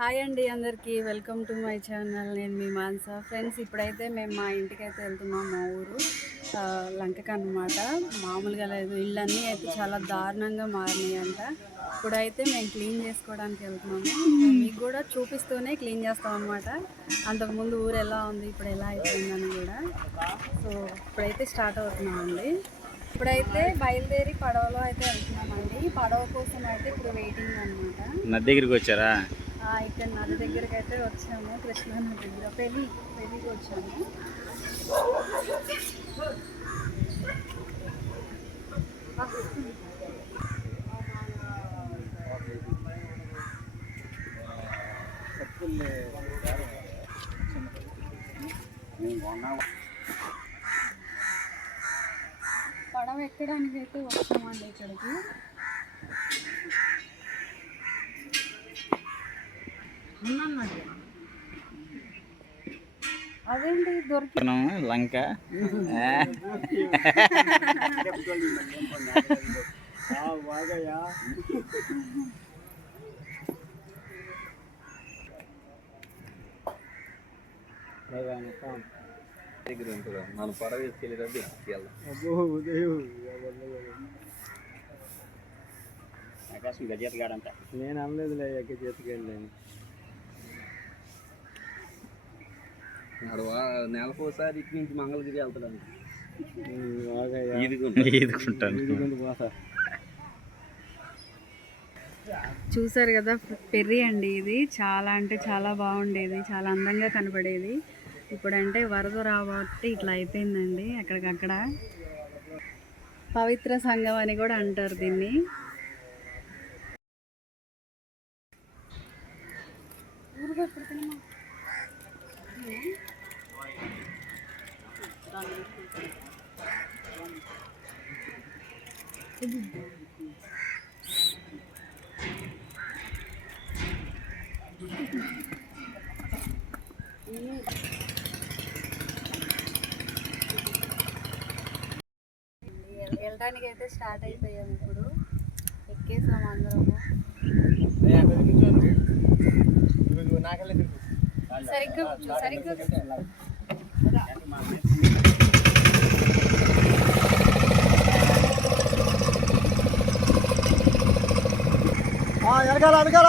Hi అండి అందరికీ. Welcome to my channel. నేను మీ మాన్స. ఫ్రెండ్స్ ఇప్పుడైతే మేము మా ఇంటికి అయితే వెళ్తున్నాం మా ఊరు. లంకకి అనమాట మామూలుగా లేదు. ఇళ్ళన్నీ అయితే చాలా దారుణంగా మారినాయి అంట ఇప్పుడైతే మేము క్లీన్ చేసుకోవడానికి వెళ్తున్నాము. మీకు కూడా చూపిస్తూనే క్లీన్ చేస్తాం అనమాట అంతకుముందు ఊరు ఎలా ఉంది ఇప్పుడు ఎలా అయిపోయిందని కూడా. సో ఇప్పుడైతే స్టార్ట్ అవుతున్నామండి. ఇప్పుడైతే బయలుదేరి పడవలో అయితే వెళ్తున్నామండి. పడవ కోసం అయితే ఇప్పుడు వెయిటింగ్ అనమాట నది దగ్గరికి వచ్చారా? ఇక్కడ నది దగ్గరికి అయితే వచ్చాము కృష్ణా నది దగ్గర పెళ్ళి పెళ్ళికి వచ్చాము. పడవ ఎక్కడానికి అయితే వచ్చామండి ఇక్కడికి. అదేంటి దొరికి మనం లంక. మనం పడవ తీసుకెళ్ళేటప్పుడు ఆకాశం నేను అనలేదులే ఎక్క చేతికెళ్ళాను నెలకు ఒకసారి ఇటు నుంచి మంగళగిరి ఈదుకుంటాను పోతా. చూసారు కదా పెర్రి అండి ఇది. చాలా అంటే చాలా బాగుండేది. చాలా అందంగా కనపడేది ఇప్పుడంటే వరద రాబట్టి ఇట్లా అయిపోయిందండి అక్కడికక్కడ. పవిత్ర సంఘం అని కూడా అంటారు దీన్ని. వెళ్ళడానికి అయితే స్టార్ట్ ఇప్పుడు. ఎక్కేసాము అందరము. సరిగ్గా సరిగ్గా వెనకాల వెనకాల.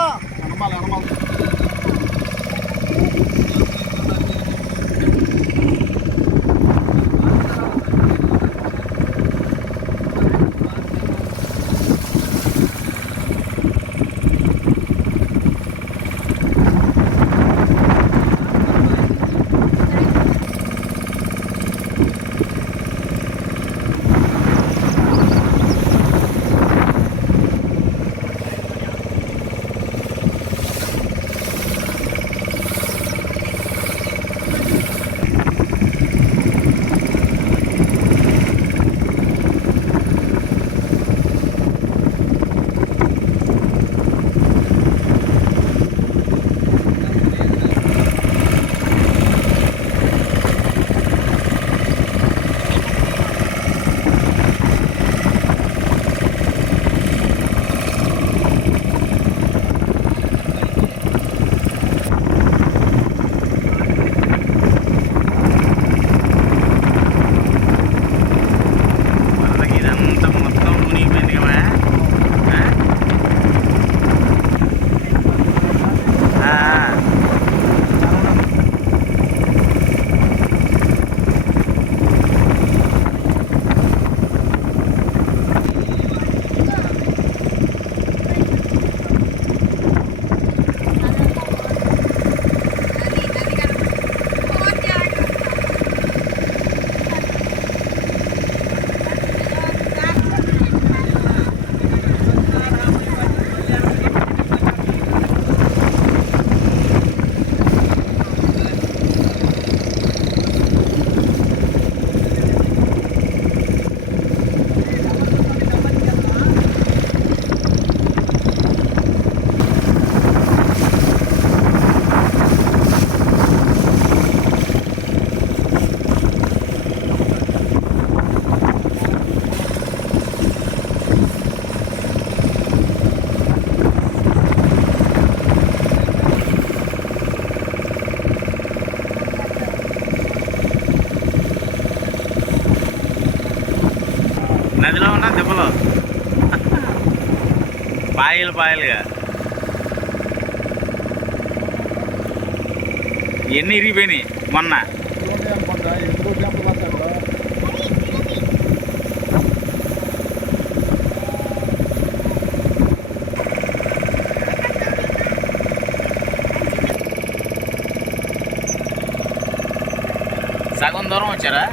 పాయలు పాయలుగా ఎన్ని ఇరిగిపోయినాయి మొన్న అనుకుంటా ఎందుకు జంప్ పడతాడు సగం దూరం వచ్చారా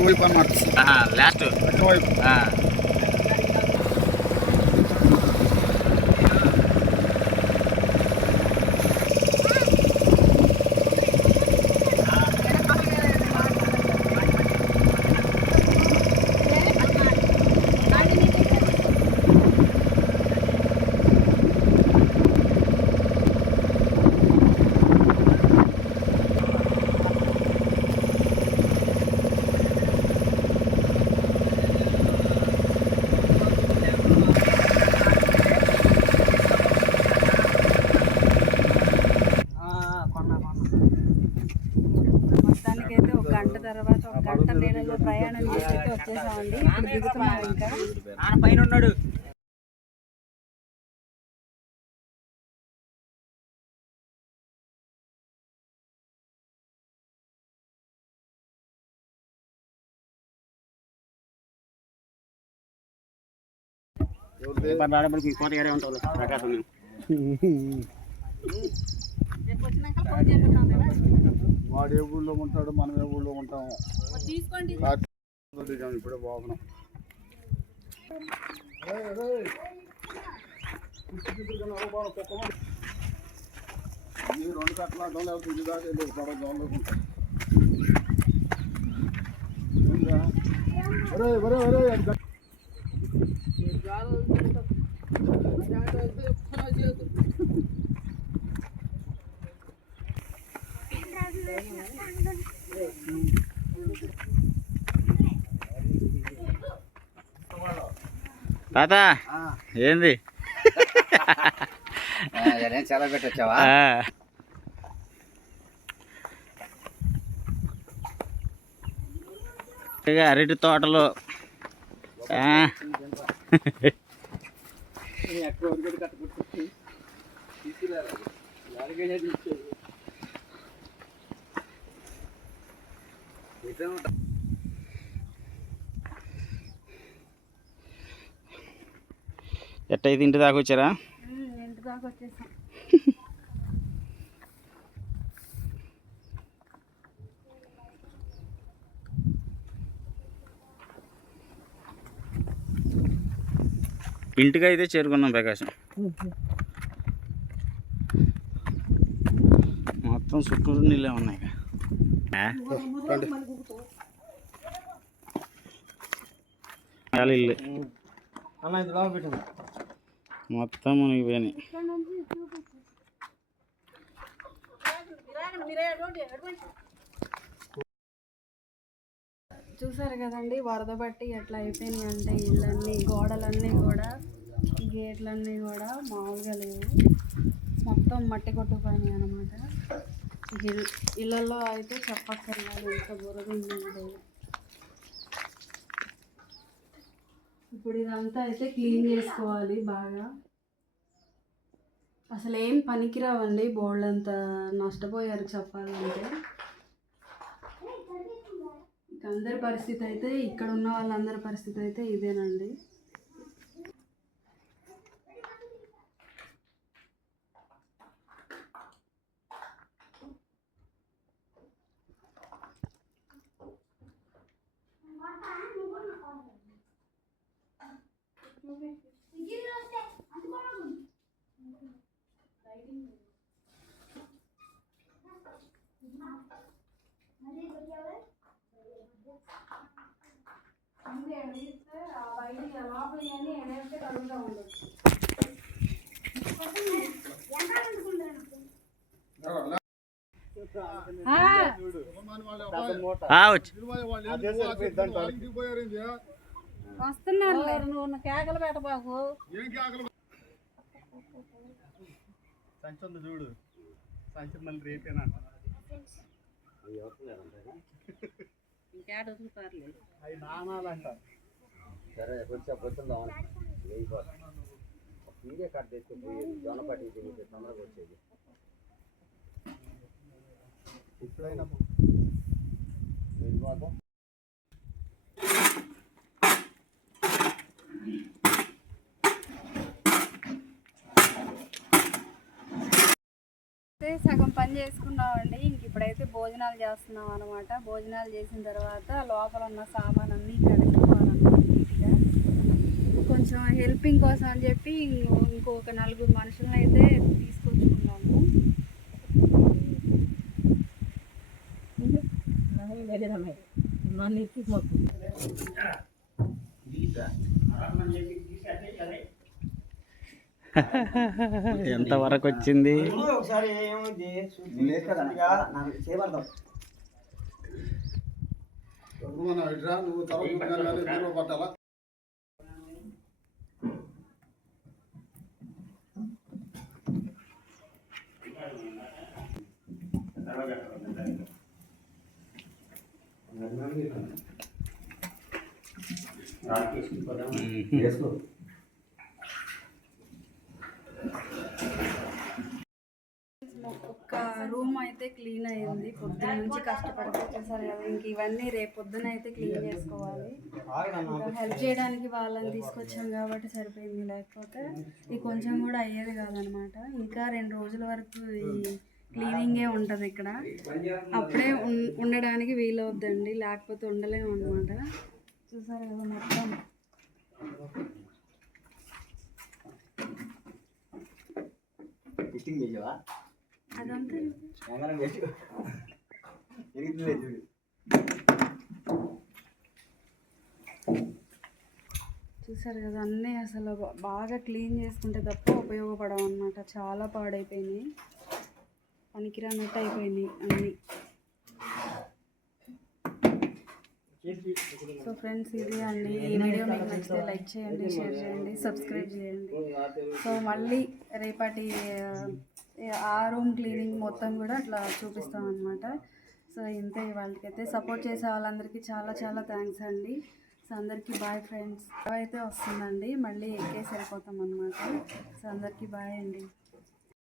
ఇటువైపు అన్నమాట ఆహా, లాస్ట్ అటువైపు ప్రయాణం చేసి అయితే వచ్చేసామండి. ఇప్పుడు దిగుతున్నాం ఇంకా. పైన ఉన్నాడు. వాడు ఏ ఊళ్ళో ఉంటాడు మనం ఏ ఊళ్ళో ఉంటాము. తీసుకోండి. ఇప్పుడే బాగున్నాం రెండు కట్టలు లేకపోతే ఇది దాకా వెళ్ళి పడ దోమలు ఒరే ఒరే ఒరే అది గట్టి- తాత ఏంది? చాలా పెట్టచ్చావా అరటి తోటలో. ఎక్కడ తీసుకెళ్ళి ఎట్టయితే ఇంటి దాకా వచ్చారా? ఇంటి దాకా వచ్చేసాం. ఇంటికి అయితే చేరుకున్నాం ప్రకాశం. మొత్తం చుట్టూరు నీళ్ళే ఉన్నాయి ఇల్లు అన్న ఇది లోపల పెట్టింది. మొత్తం మునిగిపోయినాయి చూసారు కదండి వరద బట్టి ఎట్లా అయిపోయినాయి అంటే ఇళ్ళన్నీ గోడలన్నీ కూడా గేట్లన్నీ కూడా మామూలుగా లేవు. మొత్తం మట్టి కొట్టుకుపోయినాయి అనమాట ఇళ్ళల్లో అయితే చెప్పక్కర్లేదు ఎంత బురద ఉందంటే ఇప్పుడు ఇదంతా అయితే క్లీన్ చేసుకోవాలి బాగా. అసలు ఏం పనికిరావండి బోర్డు అంత నష్టపోయారు చెప్పాలంటే. ఇక అందరి పరిస్థితి అయితే ఇక్కడ ఉన్న వాళ్ళందరి పరిస్థితి అయితే ఇదేనండి. వస్తున్నారు నువ్వు కేకలు పెట్టబాకు సంచి చూడు సంచి మళ్ళీ రేపేనంట ఇంకేడ వదులుతారులే. అవి నాణాలంట. సరే కొంచెం పొద్దుందాం వేయిపోతాం మీరే కట్ తెచ్చుకుపోయేది జొన్నపాటి తిరిగితే తొందరగా వచ్చేది ఎప్పుడైనా వెళ్ళిపోతాం సగం పని చేసుకున్నామండి. ఇంక ఇప్పుడైతే భోజనాలు చేస్తున్నాం అనమాట భోజనాలు చేసిన తర్వాత లోపల ఉన్న సామాన్ అన్నీ కడుక్కోవాలన్నమాట నీట్గా. కొంచెం హెల్పింగ్ కోసం అని చెప్పి ఇంకో- ఇంకొక నలుగురు మనుషులను అయితే తీసుకొచ్చుకున్నాము. ఎంత వరకు వచ్చింది? నువ్వు తర్వాత పట్టాలా వేసుకో ఒక్క రూమ్ అయితే క్లీన్ అయ్యింది. పొద్దున నుంచి కష్టపడితే వచ్చేసారు కదా ఇంక ఇవన్నీ రేపు పొద్దున అయితే క్లీన్ చేసుకోవాలి. హెల్ప్ చేయడానికి వాళ్ళని తీసుకొచ్చాం కాబట్టి సరిపోయింది. లేకపోతే ఇది కొంచెం కూడా అయ్యేది కాదనమాట. ఇంకా రెండు రోజుల వరకు ఈ క్లీనింగే ఉంటుంది ఇక్కడ. అప్పుడే ఉండడానికి వీలవుద్దండి లేకపోతే ఉండలేము అనమాట చూసారు కదా మొత్తం? చూసారు కదా అన్నీ అసలు బాగా క్లీన్ చేసుకుంటే తప్ప ఉపయోగపడవు అనమాట చాలా పాడైపోయినాయి. పనికిరానట్టు అయిపోయినాయి అన్నీ. సో ఫ్రెండ్స్ ఇది అండి. ఈ వీడియో మీకు నచ్చితే లైక్ చేయండి షేర్ చేయండి సబ్స్క్రైబ్ చేయండి. సో మళ్ళీ రేపటి ఆ, రూమ్ క్లీనింగ్ మొత్తం కూడా అట్లా చూపిస్తాం అనమాట సో ఇంతే వాళ్ళకైతే సపోర్ట్ చేసే వాళ్ళందరికీ చాలా చాలా థ్యాంక్స్ అండి. సో అందరికీ బాయ్ ఫ్రెండ్స్. అయితే వస్తుందండి. మళ్ళీ ఎక్కేసి వెళ్ళిపోతాం అనమాట సో అందరికీ బాయ్ అండి.